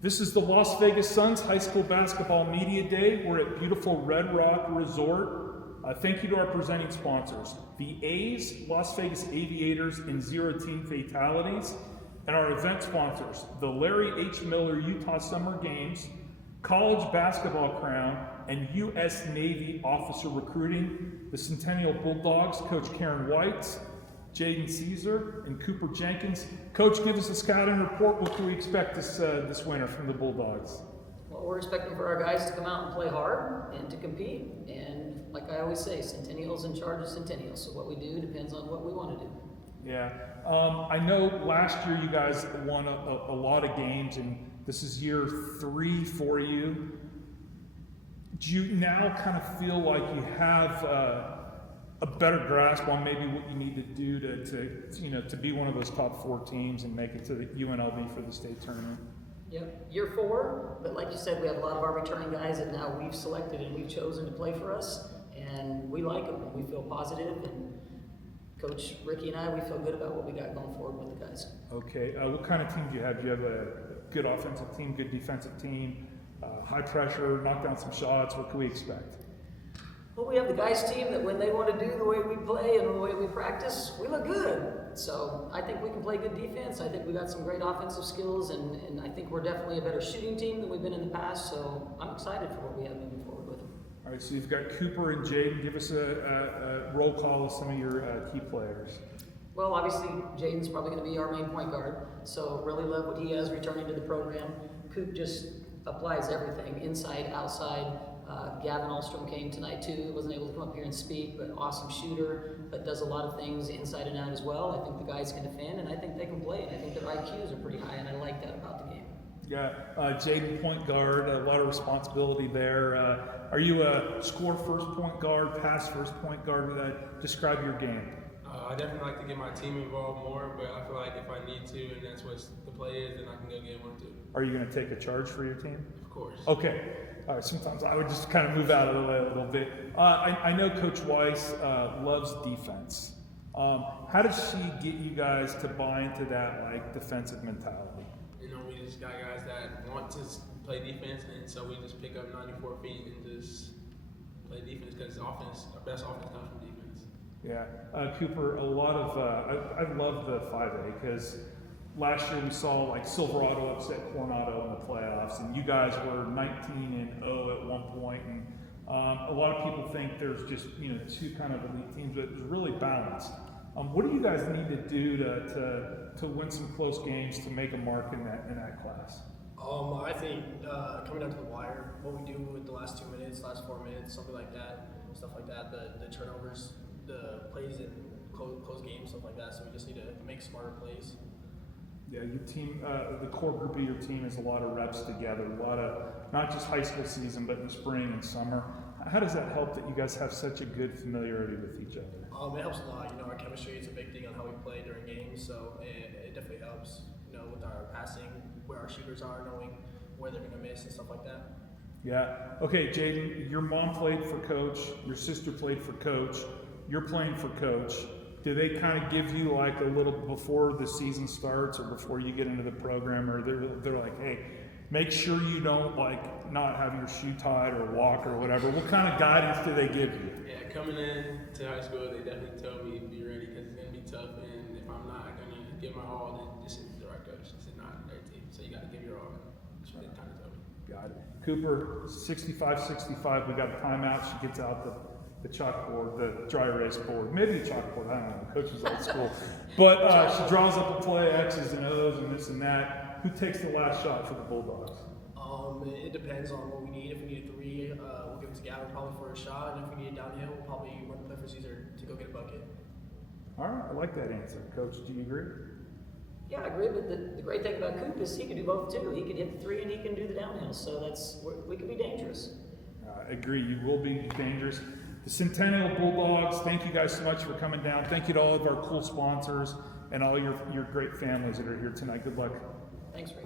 This is the Las Vegas Suns High School Basketball Media Day. We're at beautiful Red Rock Resort. Thank you to our presenting sponsors, the A's, Las Vegas Aviators, and Zero Team Fatalities, and our event sponsors, the Larry H. Miller Utah Summer Games, College Basketball Crown, and U.S. Navy Officer Recruiting, the Centennial Bulldogs, Coach Karen White, Jaden Caesar, and Cooper Jenkins. Coach, give us a scouting report. What can we expect this winter from the Bulldogs? Well, we're expecting for our guys to come out and play hard and to compete. And like I always say, Centennial's in charge of Centennial. So what we do depends on what we want to do. Yeah. I know last year you guys won a lot of games, and this is year 3 for you. Do you now kind of feel like you have a better grasp on maybe what you need to do to be one of those top 4 teams and make it to the UNLV for the state tournament? Yep, year 4, but like you said, we have a lot of our returning guys that now we've selected and we've chosen to play for us, and we like them and we feel positive, and Coach Ricky and I, we feel good about what we got going forward with the guys. Okay, what kind of team do you have? Do you have a good offensive team, good defensive team, high pressure, knock down some shots? What can we expect? Well, we have the guys team that when they want to do the way we play and the way we practice, we look good. So I think we can play good defense. I think we got some great offensive skills, and I think we're definitely a better shooting team than we've been in the past. So I'm excited for what we have moving forward with them. All right, so you've got Cooper and Jaden. Give us a roll call of some of your key players. Well, obviously, Jaden's probably going to be our main point guard. So really love what he has returning to the program. Coop just applies everything, inside, outside. Gavin Alstrom came tonight too, wasn't able to come up here and speak, but awesome shooter, but does a lot of things inside and out as well. I think the guys can defend, and I think they can play, and I think their IQs are pretty high, and I like that about the game. Yeah, Jaden, point guard, a lot of responsibility there. Are you a score first point guard, pass first point guard? Describe your game. I definitely like to get my team involved more, but I feel like if I need to and that's what the play is, then I can go get one too. Are you going to take a charge for your team? Of course. Okay. All right, sometimes I would just kind of move out of the way a little bit. I know Coach Weiss loves defense. How does she get you guys to buy into that defensive mentality? You know, we just got guys that want to play defense, and so we just pick up 94 feet and just play defense because our best offense comes from defense. Yeah, Cooper, a lot of I love the 5A because last year we saw Silverado upset Coronado in the playoffs, and you guys were 19-0 at one point, and a lot of people think there's just 2 kind of elite teams, but it was really balanced. What do you guys need to do to win some close games to make a mark in that class? I think coming down to the wire, what we do with the last 2 minutes, last 4 minutes, something like that, stuff like that, the turnovers, the plays in close games, stuff like that. So we just need to make smarter plays. Yeah, your team, the core group of your team has a lot of reps together, a lot of not just high school season, but in the spring and summer. How does that help that you guys have such a good familiarity with each other? It helps a lot. Our chemistry is a big thing on how we play during games, so it definitely helps. With our passing, where our shooters are, knowing where they're going to miss and stuff like that. Yeah. Okay, Jaden, your mom played for Coach. Your sister played for Coach. You're playing for Coach. Do they kind of give you a little before the season starts or before you get into the program, or they're like, hey, make sure you don't not have your shoe tied or walk or whatever? What kind of guidance do they give you? Yeah, coming in to high school, they definitely tell me be ready because it's going to be tough, and if I'm not going to give my all, then this isn't the right coach. This is not their team, so you got to give your all. That's what they kind of tell me. Got it. Cooper, 65-65. We got a timeout. She gets out the chalkboard, the dry erase board, maybe a chalkboard, I don't know, coach is old school. But she draws up a play, X's and O's and this and that. Who takes the last shot for the Bulldogs? It depends on what we need. If we need a 3, we'll give it to Gavin probably for a shot, and if we need it downhill, we'll probably run the play for Caesar to go get a bucket. All right, I like that answer. Coach, do you agree? Yeah, I agree, but the great thing about Coop is he can do both too. He can hit the 3 and he can do the downhill, so we can be dangerous. I agree, you will be dangerous. The Centennial Bulldogs, thank you guys so much for coming down. Thank you to all of our cool sponsors and all your great families that are here tonight. Good luck. Thanks, Rick.